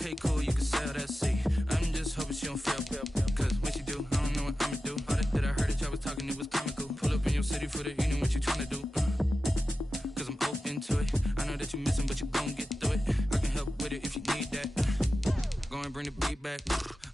Okay, cool, you can sell that seat. I'm just hoping she don't fail. Cause when she do, I don't know what I'ma do. All that I heard that y'all was talking, it was comical. Pull up in your city for the evening, what you tryna do? Cause I'm open to it. I know that you missing, but you gon' get through it. I can help with it if you need that. Go and bring the beat back.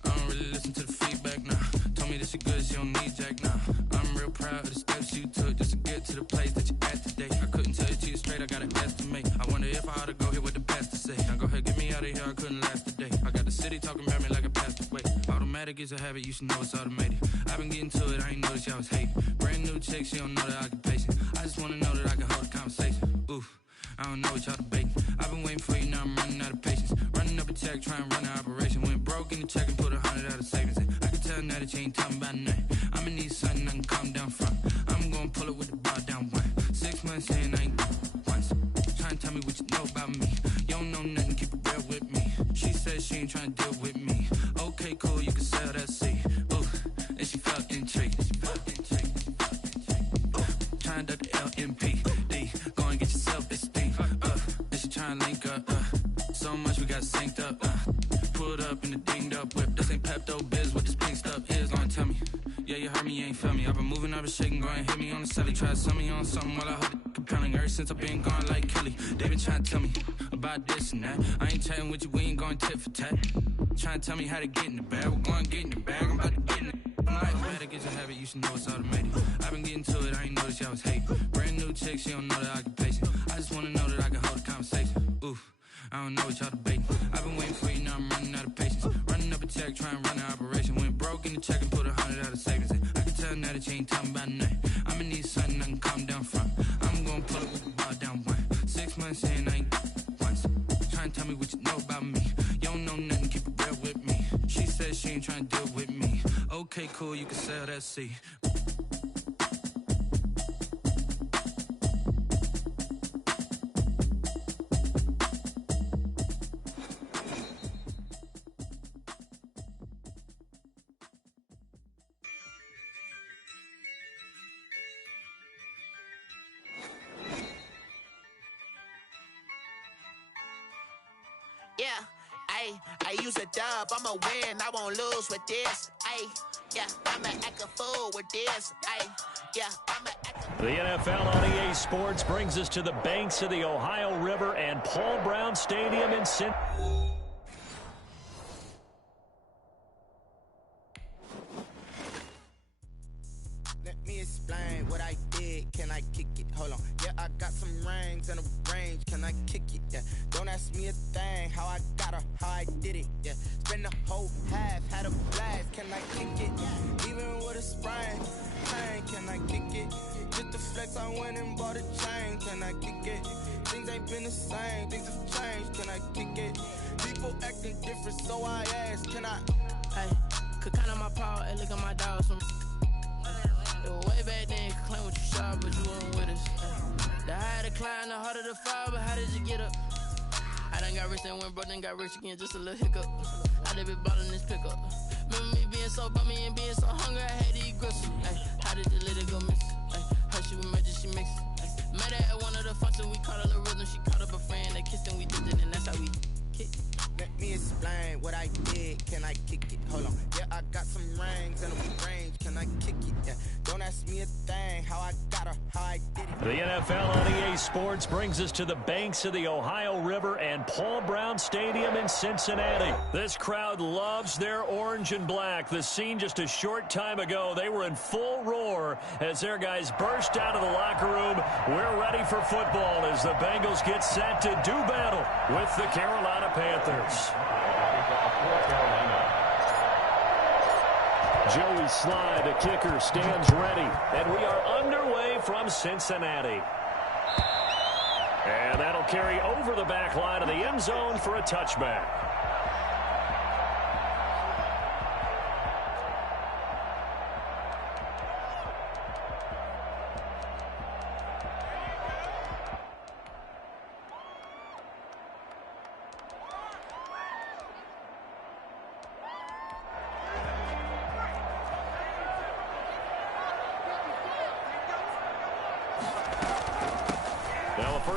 I don't really listen to the feedback, nah. Told me that she good, she don't need jack, nah. I'm real proud of the steps you took just to get to the place that you at today. I couldn't tell you to you straight, I got an estimate. I wonder if I ought to go here with the pastor say. Now go ahead, get me out of here, I couldn't last a day. I got the city talking about me like a pastor way. Automatic is a habit, you should know it's automated. I've been getting to it, I ain't noticed y'all was hating. Brand new chick, she don't know the occupation. I just wanna know that I can hold a conversation. Oof, I don't know what y'all debating. I've been waiting for you, now I'm running out of patience. Running up a check, trying to run an operation. Went broke in the check and put 100 out of savings in. I can tell now that you ain't talking about nothing. I'ma need something I can calm down from. I'm gonna pull it with the bar down one. 6 months in, I ain't once. Trying to tell me what you know about me. You don't know nothing, keep it real with me. She said she ain't trying to deal with me. Okay, cool, you can sell that seat. Ooh, and she felt intrigued. Trying to duck the LMPD. Go and get your self-esteem. And she trying to link up. So much we got synced up. Pulled up in the dinged up whip. This ain't Pepto-Biz, what this pink stuff is. Gonna tell me. Yeah, you heard me, you ain't feel me. I've been moving, I've been shaking, go and hit me on the celly. Try to sell me on something while I hold it compelling. Ever since I've been gone like Kelly, they been trying to tell me about this and that. I ain't chatting with you, we ain't going tit for tat. Trying to tell me how to get in the bag, we're going to get in the bag, I'm about to get in it. I'm like, automatic is a habit, you should know it's automated. I've been getting to it, I ain't noticed y'all was hating. Brand new chick, she don't know the occupation. I just wanna know that I can hold a conversation. Oof, I don't know what y'all debating. I've been waiting for you, now I'm running out of patience. Running up a check, trying to run an operation. Went broke in the check and put 100 out of savings in. I can tell now that you ain't talking about nothing. I'ma need something I can calm down from. I'm gonna pull it with the bar down one. 6 months in, I ain't once. Trying to tell me what you know about me. You don't know nothing, keep it real with me. She said she ain't trying to deal with me. Okay, cool, you can sell that seat. Yeah, I use a dub, I'ma win, I won't lose with this. Yeah, I'ma act a fool with this. Yeah, I'ma act a... The NFL on EA Sports brings us to the banks of the Ohio River and Paul Brown Stadium in Cincinnati. Let me explain what I did. Can I kick it? Hold on. Yeah, I got some rings and a range. Can I kick it? Yeah. Don't ask me a thing. How I got her, how I did it. Yeah. Spend the whole half, had a blast. Can I kick it? Yeah. Even with a sprain, can I kick it? Just the flex, I went and bought a chain. Can I kick it? Things ain't been the same. Things have changed. Can I kick it? People acting different, so I ask. Can I? Hey, could count on my power and look at my dogs from. It was way back then, could claim what you saw, but you wasn't with us. The higher the climb, the harder the fall, but how did you get up? I done got rich and went broke, then got rich again, just a little hiccup. I done been ballin' this pickup. Remember me being so bummy and being so hungry, I had to eat gristle. Ay, how did the little go miss? Ay, her she was magic, she mixed. Met her at one of the functions, we caught her the rhythm, she caught up a friend, they kissed and we did it, and that's how we kicked. Let me explain what I did. Can I kick it? Hold on. Yeah, I got some rings and a range. Can I kick it? Yeah. Don't ask me a thing. How I got her, how I did it. The NFL on EA Sports brings us to the banks of the Ohio River and Paul Brown Stadium in Cincinnati. This crowd loves their orange and black. The scene just a short time ago, they were in full roar as their guys burst out of the locker room. We're ready for football as the Bengals get set to do battle with the Carolina Panthers. Joey Sly, the kicker, stands ready, and we are underway from Cincinnati. And that'll carry over the back line of the end zone for a touchback.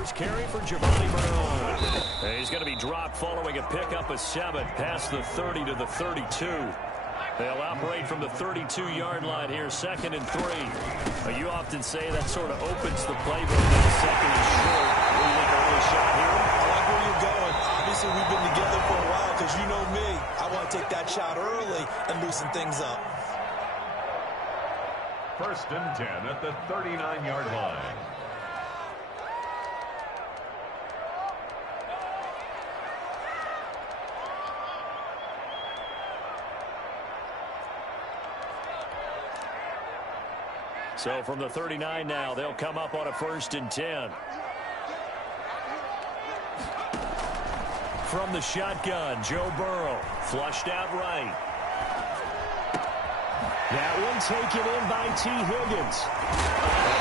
first carry for Giovanni Bernard. And he's going to be dropped following a pickup of 7 past the 30 to the 32. They'll operate from the 32-yard line here, 2nd and 3. You often say that sort of opens the playbook when the 2nd is short. What do you think, early shot here? I like where you're going. Obviously, we've been together for a while because you know me. I want to take that shot early and loosen things up. 1st and 10 at the 39-yard line. So from the 39 now, they'll come up on a 1st and 10. From the shotgun, Joe Burrow, flushed out right. That one taken in by T. Higgins.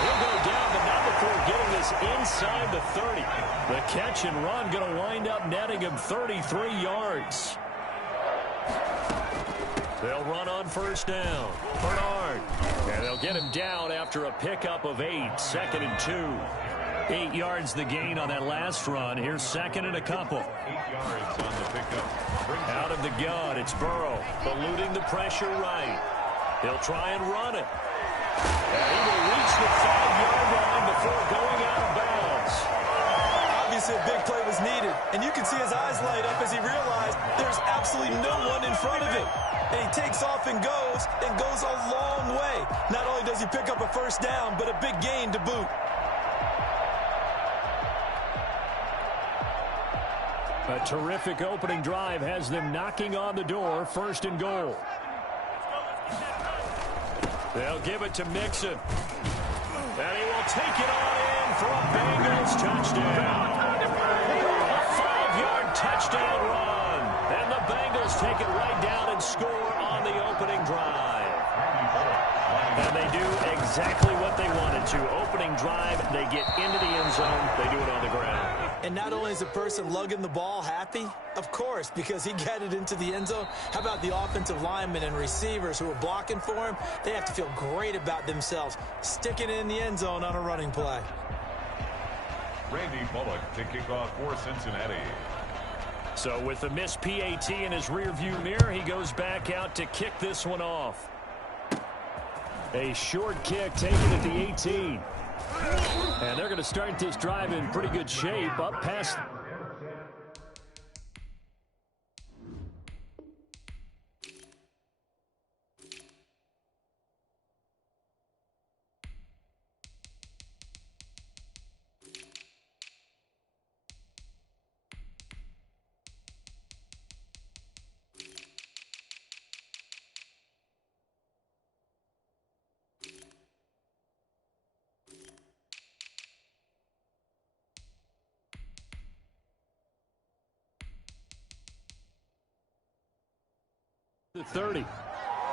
He'll go down, but not before getting this inside the 30. The catch and run going to wind up netting him 33 yards. They'll run on 1st down. Bernard. And they'll get him down after a pickup of 8. 2nd and 2. 8 yards the gain on that last run. Here's 2nd and a couple. 8 yards on the pickup. Out of the gun, it's Burrow. Eluding the pressure right. He'll try and run it. And he will reach the 5-yard line before going out of bounds. Obviously, a big play was needed. And you can see his eyes light up as he realized there's absolutely no one in front of him. And he takes off and goes a long way. Not only does he pick up a 1st down, but a big gain to boot. A terrific opening drive has them knocking on the door. 1st and goal. They'll give it to Mixon. And he will take it on in for a Bengals touchdown. A 5-yard touchdown run. And the Bengals take it right down and score on the opening drive. And they do exactly what they wanted to. Opening drive, they get into the end zone. They do it on the ground. And not only is the person lugging the ball happy, of course, because he got it into the end zone. How about the offensive linemen and receivers who are blocking for him? They have to feel great about themselves, sticking it in the end zone on a running play. Randy Bullock to kick off for Cincinnati. So with the missed PAT in his rearview mirror, he goes back out to kick this one off. A short kick taken at the 18. And they're going to start this drive in pretty good shape up past. The 30.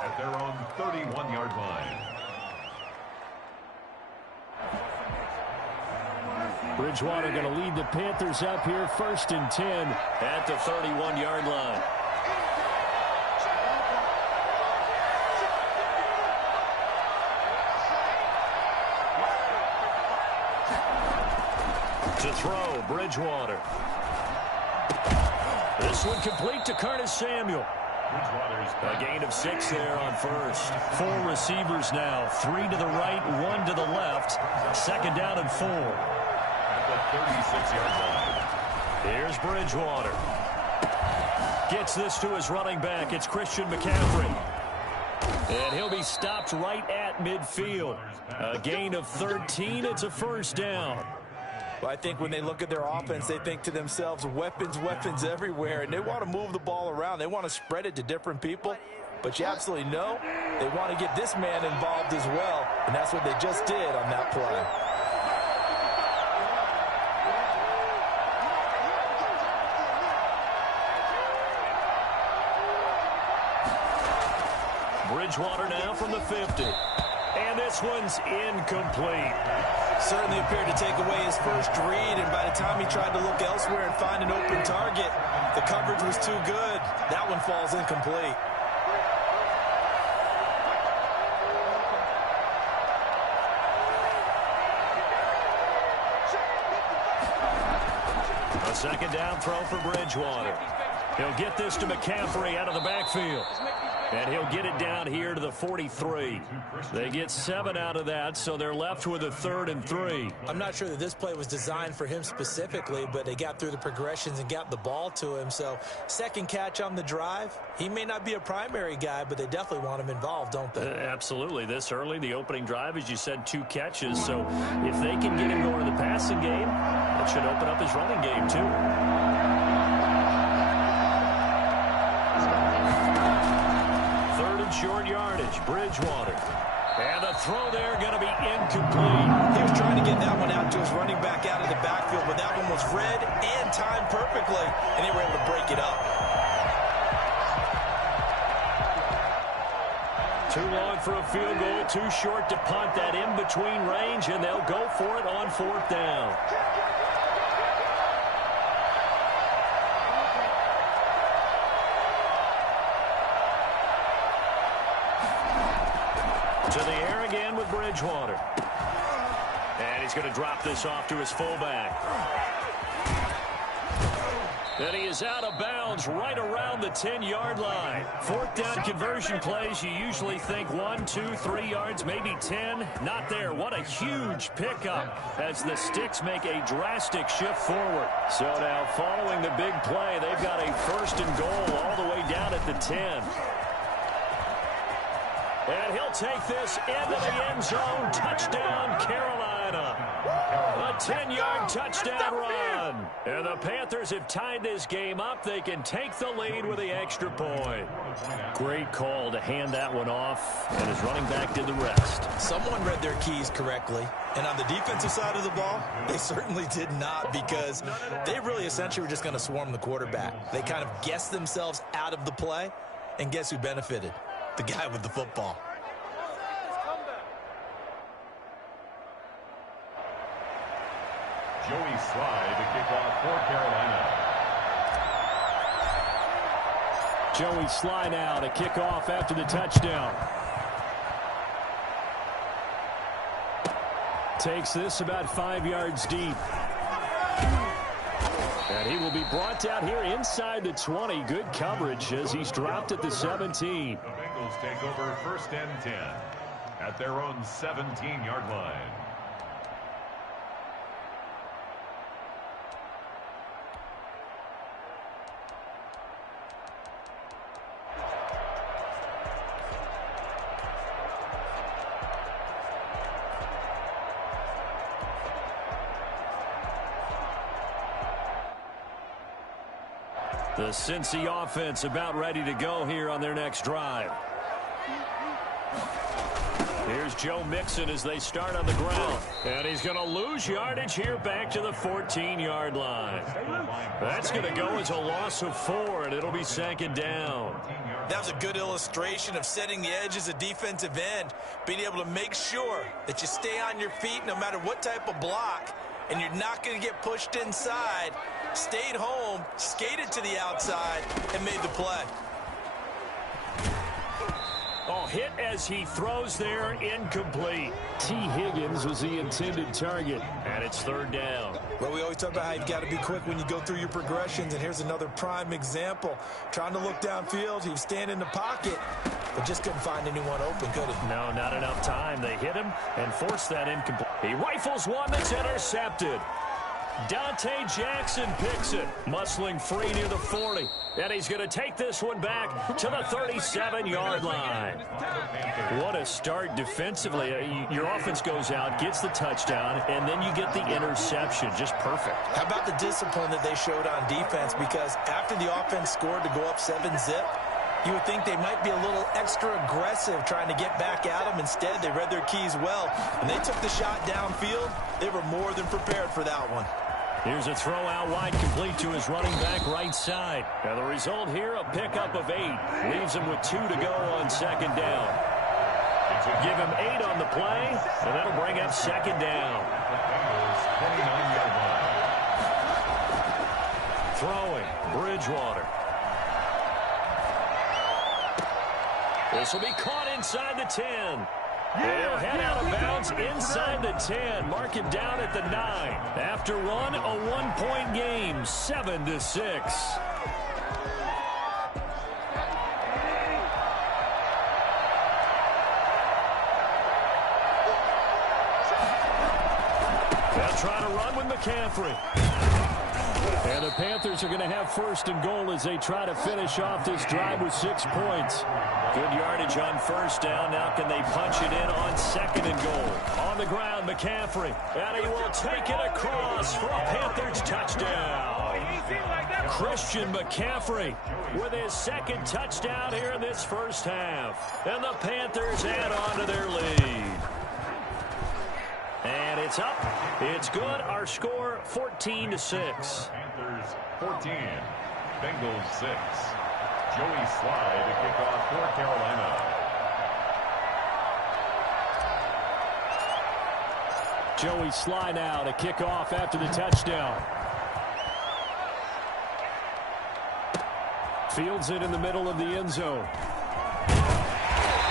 At their own 31-yard line. Bridgewater going to lead the Panthers up here, 1st and 10 at the 31-yard line. To throw, Bridgewater. This one complete to Curtis Samuel. A gain of 6 there on 1st. 4 receivers now. 3 to the right, 1 to the left. 2nd down and 4. At the 36-yard line. Here's Bridgewater. Gets this to his running back. It's Christian McCaffrey. And he'll be stopped right at midfield. A gain of 13. It's a 1st down. Well, I think when they look at their offense, they think to themselves, weapons, weapons everywhere, and they want to move the ball around. They want to spread it to different people, but you absolutely know they want to get this man involved as well, and that's what they just did on that play. Bridgewater now from the 50. And this one's incomplete. Certainly appeared to take away his first read, and by the time he tried to look elsewhere and find an open target, the coverage was too good. That one falls incomplete. Second down throw for Bridgewater. He'll get this to McCaffrey out of the backfield. And he'll get it down here to the 43. They get 7 out of that, so they're left with a 3rd and 3. I'm not sure that this play was designed for him specifically, but they got through the progressions and got the ball to him. So second catch on the drive. He may not be a primary guy, but they definitely want him involved, don't they? Absolutely. This early, the opening drive, as you said, 2 catches. So if they can get him going to the passing game, that should open up his running game too. Short yardage, Bridgewater. And the throw there going to be incomplete. He was trying to get that one out to his running back out of the backfield, but that one was read and timed perfectly, and they were able to break it up. Too long for a field goal, too short to punt. That in-between range, and they'll go for it on 4th down. To the air again with Bridgewater. And he's going to drop this off to his fullback. And he is out of bounds right around the 10-yard line. 4th down conversion plays, you usually think 1, 2, 3 yards, maybe 10. Not there. What a huge pickup as the Sticks make a drastic shift forward. So now following the big play, they've got a 1st and goal all the way down at the 10. And he'll take this into the end zone. Touchdown, Carolina. A 10-yard touchdown run. And the Panthers have tied this game up. They can take the lead with the extra point. Great call to hand that one off. And his running back did the rest. Someone read their keys correctly. And on the defensive side of the ball, they certainly did not, because they really essentially were just going to swarm the quarterback. They kind of guessed themselves out of the play. And guess who benefited? The guy with the football. Joey Slye to kick off for Carolina. Joey Slye now to kick off after the touchdown. Takes this about 5 yards deep. And he will be brought down here inside the 20. Good coverage as he's dropped at the 17. The Bengals take over 1st and 10 at their own 17-yard line. The Cincy offense about ready to go here on their next drive. Here's Joe Mixon as they start on the ground. And he's going to lose yardage here back to the 14-yard line. That's going to go as a loss of 4, and it'll be 2nd down. That was a good illustration of setting the edge as a defensive end, being able to make sure that you stay on your feet no matter what type of block, and you're not going to get pushed inside. Stayed home, skated to the outside, and made the play. Oh, hit as he throws there, incomplete. T. Higgins was the intended target, and it's 3rd down. Well, we always talk about how you've got to be quick when you go through your progressions, and here's another prime example. Trying to look downfield, he was standing in the pocket, but just couldn't find anyone open, could he? No, not enough time. They hit him and forced that incomplete. He rifles one that's intercepted. Dante Jackson picks it, muscling free near the 40. And he's going to take this one back to the 37-yard line. What a start defensively. Your offense goes out, gets the touchdown, and then you get the interception. Just perfect. How about the discipline that they showed on defense? Because after the offense scored to go up 7-zip, you would think they might be a little extra aggressive trying to get back at them. Instead, they read their keys well, and they took the shot downfield. They were more than prepared for that one. Here's a throw out wide, complete to his running back right side. Now the result here, a pickup of 8. Leaves him with 2 to go on 2nd down. Give him 8 on the play, and that'll bring up 2nd down. Throwing, Bridgewater. This will be caught inside the 10. They'll head out of bounds inside the 10. Mark it down at the 9. After one, a one-point game, 7-6. They'll try to run with McCaffrey. And the Panthers are going to have first and goal as they try to finish off this drive with 6 points. Good yardage on first down. Now can they punch it in on second and goal? On the ground, McCaffrey. And he will take it across for a Panthers touchdown. Christian McCaffrey with his second touchdown here in this first half. And the Panthers add on to their lead. And it's up. It's good. Our score, 14-6. Panthers 14, Bengals 6. Joey Slye to kick off for Carolina. Joey Slye now to kick off after the touchdown. Fields it in the middle of the end zone.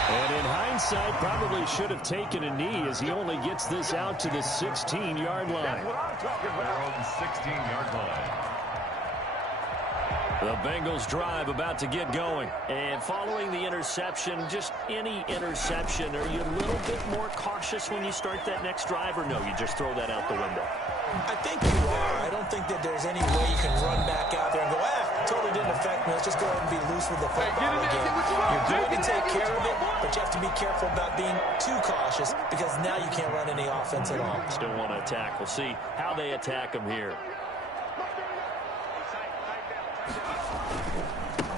And in hindsight, probably should have taken a knee as he only gets this out to the 16-yard line. That's what I'm talking about. On the 16-yard line. The Bengals drive about to get going. And following the interception, just any interception, are you a little bit more cautious when you start that next drive, or no, you just throw that out the window? I think you are. I don't think that there's any way you can run back out there and go, totally didn't affect me. Let's just go ahead and be loose with the football again. You're going to take care of it, but you have to be careful about being too cautious because now you can't run any offense at all. Still want to attack. We'll see how they attack them here.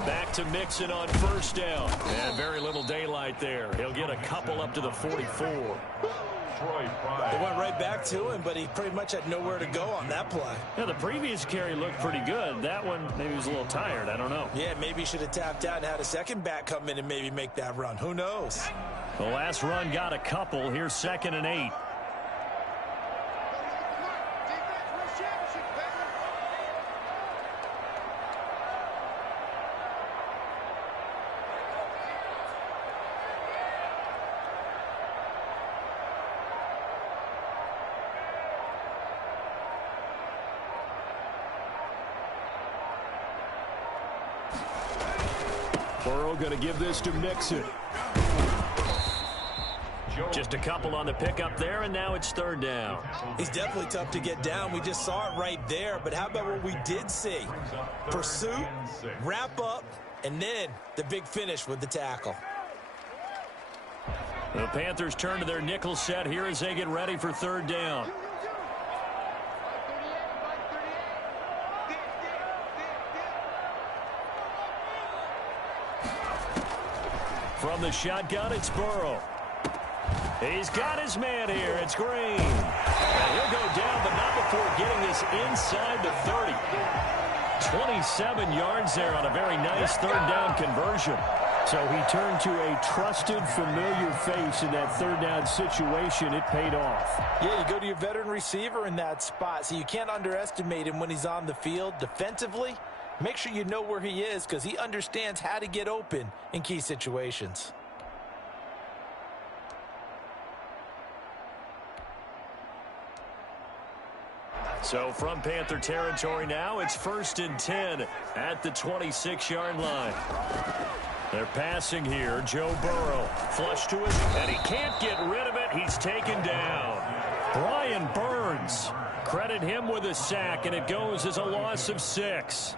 Back to Mixon on first down. And very little daylight there. He'll get a couple up to the 44. They went right back to him, but he pretty much had nowhere to go on that play. Yeah, the previous carry looked pretty good. That one, maybe he was a little tired. I don't know. Yeah, maybe he should have tapped out and had a second back come in and maybe make that run. Who knows? The last run got a couple. Here's 2nd and 8. Burrow going to give this to Mixon. Just a couple on the pickup there, and now it's 3rd down. He's definitely tough to get down. We just saw it right there. But how about what we did see? Pursuit, wrap up, and then the big finish with the tackle. The Panthers turn to their nickel set here as they get ready for 3rd down. From the shotgun, it's Burrow. He's got his man here. It's Green. And he'll go down, but not before getting this inside the 30. 27 yards there on a very nice 3rd down conversion. So he turned to a trusted, familiar face in that 3rd down situation. It paid off. Yeah, you go to your veteran receiver in that spot, so you can't underestimate him when he's on the field defensively. Make sure you know where he is because he understands how to get open in key situations. So from Panther territory now, it's 1st and 10 at the 26-yard line. They're passing here. Joe Burrow flush to his, and he can't get rid of it. He's taken down. Brian Burns, credit him with a sack, and it goes as a loss of 6.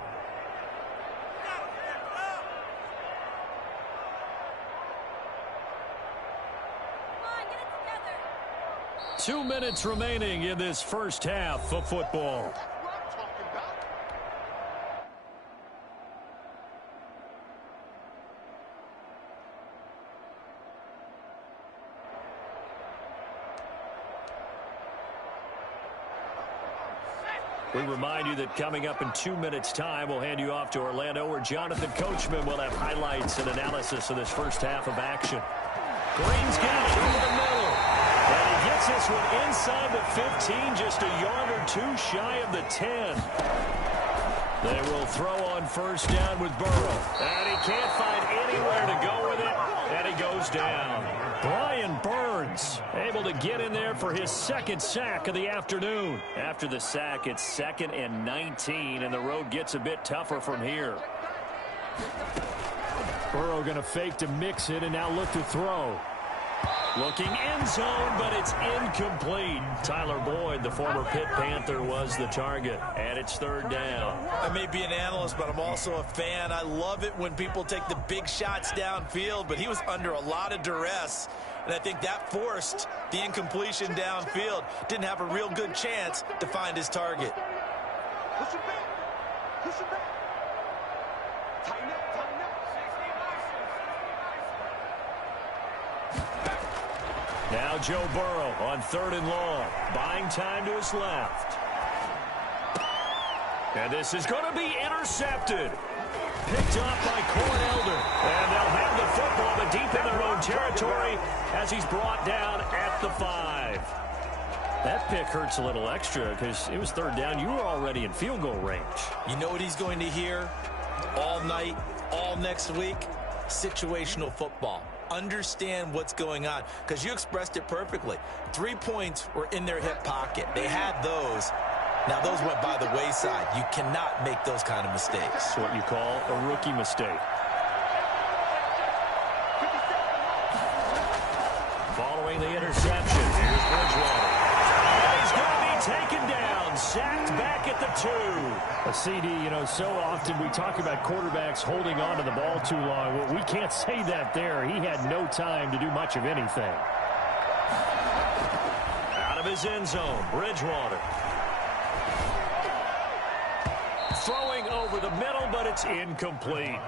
Two minutes remaining in this first half of football. We remind you that coming up in 2 minutes' time, we'll hand you off to Orlando, where Jonathan Coachman will have highlights and analysis of this first half of action. Green's got it over the middle. And he gets this one inside the 15, just a yard or two shy of the 10. They will throw on first down with Burrow. And he can't find anywhere to go with it. And he goes down. Brian Burns get in there for his second sack of the afternoon. After the sack, it's 2nd and 19, and the road gets a bit tougher from here. Burrow going to fake to mix it and now look to throw. Looking end zone, but it's incomplete. Tyler Boyd, the former Pitt Panther, was the target, and it's 3rd down. I may be an analyst, but I'm also a fan. I love it when people take the big shots downfield, but he was under a lot of duress, and I think that forced the incompletion downfield. Didn't have a real good chance to find his target. Push it back. Push it back. Tighten up. Tighten up. Now Joe Burrow on 3rd and long, buying time to his left. And this is going to be intercepted. Picked up by Corn Elder. And they'll have the football, but deep in their own territory as he's brought down at the 5. That pick hurts a little extra because it was 3rd down. You were already in field goal range. You know what he's going to hear all night, all next week? Situational football. Understand what's going on, because you expressed it perfectly. 3 points were in their hip pocket. They had those. Now, those went by the wayside. You cannot make those kind of mistakes. What you call a rookie mistake. Following the interception, here's Bridgewater. And he's going to be taken down, sacked back at the 2. A CD, you know, so often we talk about quarterbacks holding on to the ball too long. Well, we can't say that there. He had no time to do much of anything. Out of his end zone, Bridgewater. Throwing over the middle, but it's incomplete.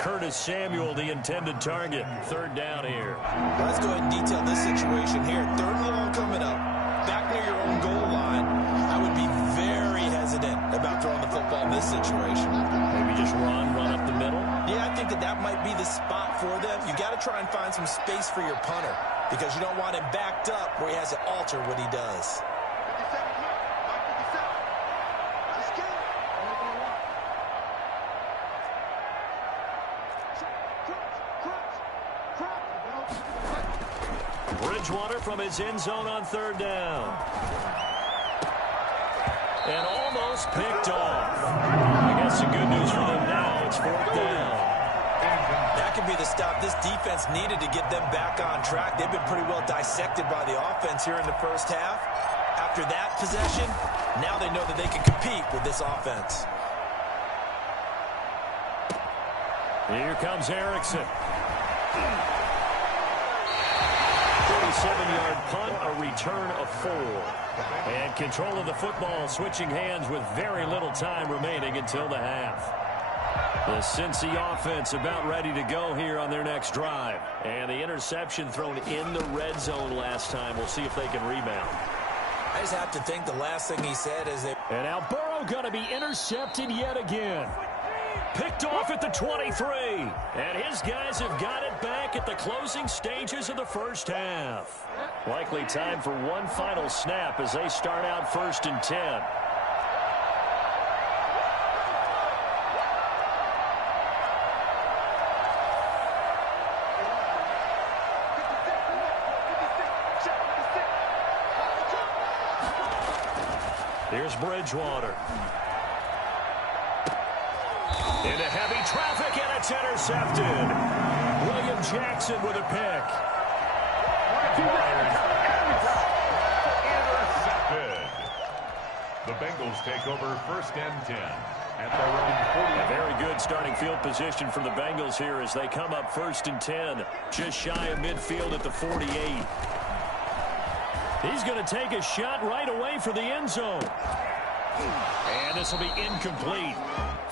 Curtis Samuel, the intended target. 3rd down here. Let's go ahead and detail this situation here. 3rd and long coming up. Back near your own goal line. I would be very hesitant about throwing the football in this situation. Maybe just run up the middle? Yeah, I think that might be the spot for them. You got to try and find some space for your punter, because you don't want him backed up where he has to alter what he does. Bridgewater from his end zone on 3rd down. And almost picked off. I guess the good news for them now, it's 4th down. That could be the stop this defense needed to get them back on track. They've been pretty well dissected by the offense here in the first half. After that possession, now they know that they can compete with this offense. Here comes Erickson. 47-yard punt, a return of 4. And control of the football, switching hands with very little time remaining until the half. The Cincy offense about ready to go here on their next drive. And the interception thrown in the red zone last time. We'll see if they can rebound. I just have to think the last thing he said is they... And now Burrow going to be intercepted yet again. Picked off at the 23. And his guys have got it back at the closing stages of the first half. Likely time for one final snap as they start out 1st and 10. Here's Bridgewater. Into heavy traffic, and it's intercepted. William Jackson with a pick. Intercepted. The Bengals take over 1st and 10 at their own 40. A very good starting field position for the Bengals here as they come up 1st and 10. Just shy of midfield at the 48. He's going to take a shot right away for the end zone. And this will be incomplete.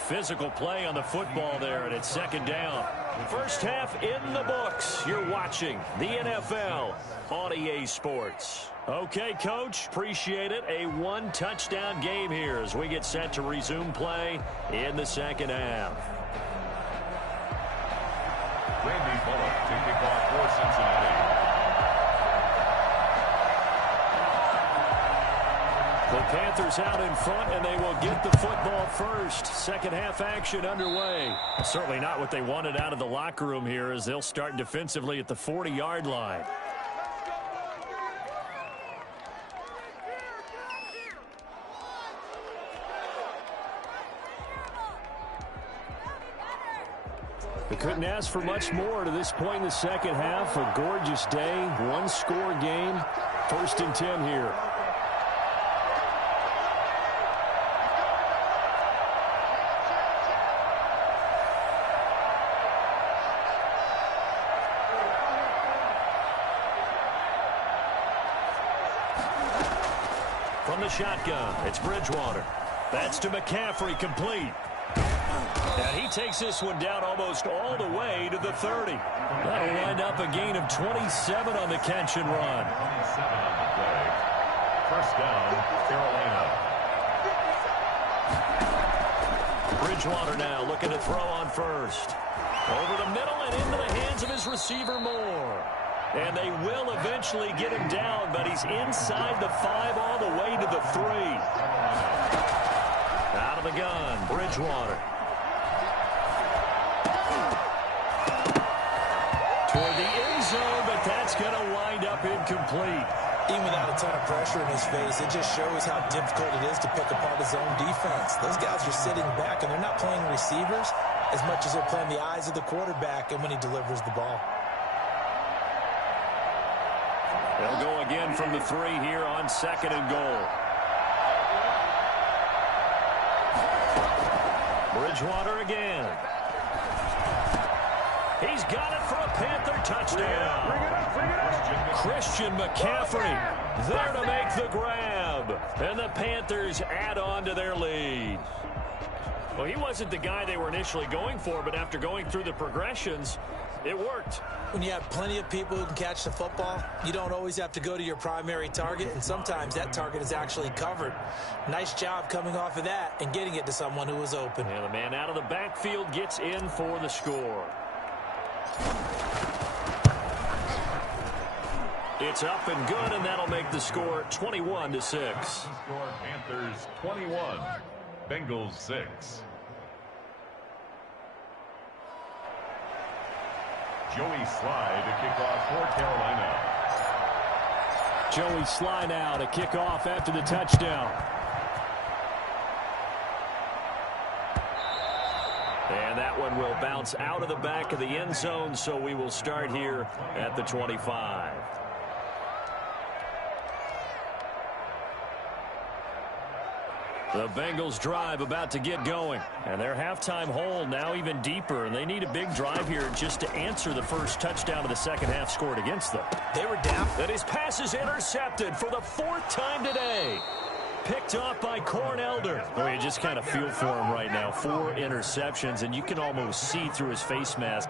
Physical play on the football there, and it's 2nd down. First half in the books. You're watching the NFL on EA Sports. Okay, Coach, appreciate it. A 1-touchdown game here as we get set to resume play in the 2nd half. Randy Bullock to kick off for Cincinnati. The Panthers out in front, and they will get the football first. Second half action underway. Certainly not what they wanted out of the locker room here as they'll start defensively at the 40-yard line. We couldn't ask for much more to this point in the second half. A gorgeous day, one-score game. 1st and 10 here. From the shotgun, it's Bridgewater. That's to McCaffrey, complete. And he takes this one down almost all the way to the 30. That'll wind up a gain of 27 on the catch and run. 27 on the play. 1st down, Carolina. Bridgewater now looking to throw on first. Over the middle and into the hands of his receiver Moore. And they will eventually get him down, but he's inside the 5 all the way to the 3. Out of the gun, Bridgewater. Toward the end zone, but that's going to wind up incomplete. Even without a ton of pressure in his face, it just shows how difficult it is to pick apart his own defense. Those guys are sitting back, and they're not playing receivers as much as they're playing the eyes of the quarterback and when he delivers the ball. They'll go again from the 3 here on 2nd and goal. Bridgewater again. He's got it for a Panther touchdown. Christian McCaffrey there to make the grab. And the Panthers add on to their lead. Well, he wasn't the guy they were initially going for, but after going through the progressions, it worked. When you have plenty of people who can catch the football, you don't always have to go to your primary target, and sometimes that target is actually covered. Nice job coming off of that and getting it to someone who was open. And the man out of the backfield gets in for the score. It's up and good, and that'll make the score 21-6. Score Panthers 21, Bengals 6. Joey Sly to kick off for Carolina. Joey Sly now to kick off after the touchdown. And that one will bounce out of the back of the end zone, so we will start here at the 25. The Bengals drive about to get going, and their halftime hole now even deeper, and they need a big drive here just to answer the first touchdown of the second half scored against them. They were down. That his pass is intercepted for the 4th time today. Picked off by Cornelder. Oh, you just kind of feel for him right now. 4 interceptions, and you can almost see through his face mask.